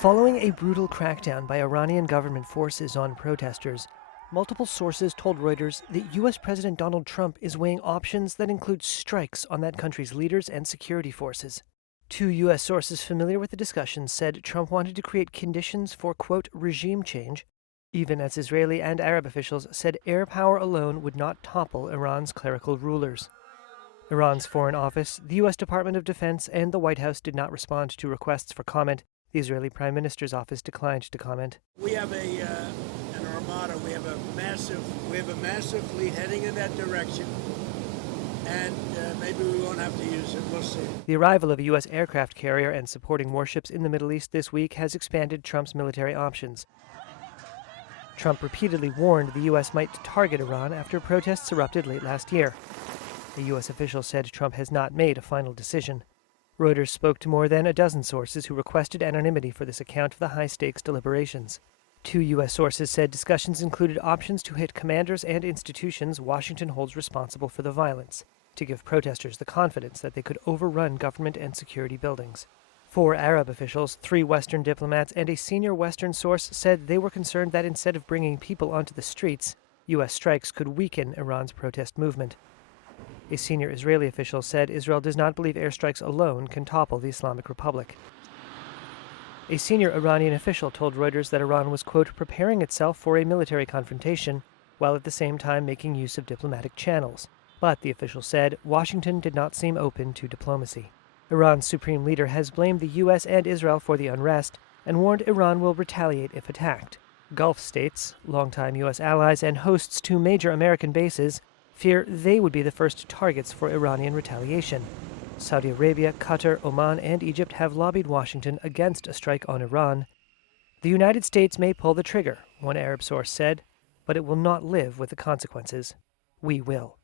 Following a brutal crackdown by Iranian government forces on protesters, multiple sources told Reuters that U.S. President Donald Trump is weighing options that include strikes on that country's leaders and security forces. Two U.S. sources familiar with the discussions said Trump wanted to create conditions for, quote, regime change, even as Israeli and Arab officials said air power alone would not topple Iran's clerical rulers. Iran's Foreign Office, the U.S. Department of Defense, and the White House did not respond to requests for comment. The Israeli Prime Minister's office declined to comment. We have an armada. We have a massive fleet heading in that direction, and maybe we won't have to use it. We'll see. The arrival of a U.S. aircraft carrier and supporting warships in the Middle East this week has expanded Trump's military options. Trump repeatedly warned the U.S. might target Iran after protests erupted late last year. A U.S. official said Trump has not made a final decision. Reuters spoke to more than a dozen sources who requested anonymity for this account of the high-stakes deliberations. Two U.S. sources said discussions included options to hit commanders and institutions Washington holds responsible for the violence, to give protesters the confidence that they could overrun government and security buildings. Four Arab officials, three Western diplomats, and a senior Western source said they were concerned that instead of bringing people onto the streets, U.S. strikes could weaken Iran's protest movement. A senior Israeli official said Israel does not believe airstrikes alone can topple the Islamic Republic. A senior Iranian official told Reuters that Iran was, quote, preparing itself for a military confrontation, while at the same time making use of diplomatic channels. But, the official said, Washington did not seem open to diplomacy. Iran's supreme leader has blamed the U.S. and Israel for the unrest and warned Iran will retaliate if attacked. Gulf states, longtime U.S. allies and hosts to major American bases, fear they would be the first targets for Iranian retaliation. Saudi Arabia, Qatar, Oman, and Egypt have lobbied Washington against a strike on Iran. The United States may pull the trigger, one Arab source said, but it will not live with the consequences. We will.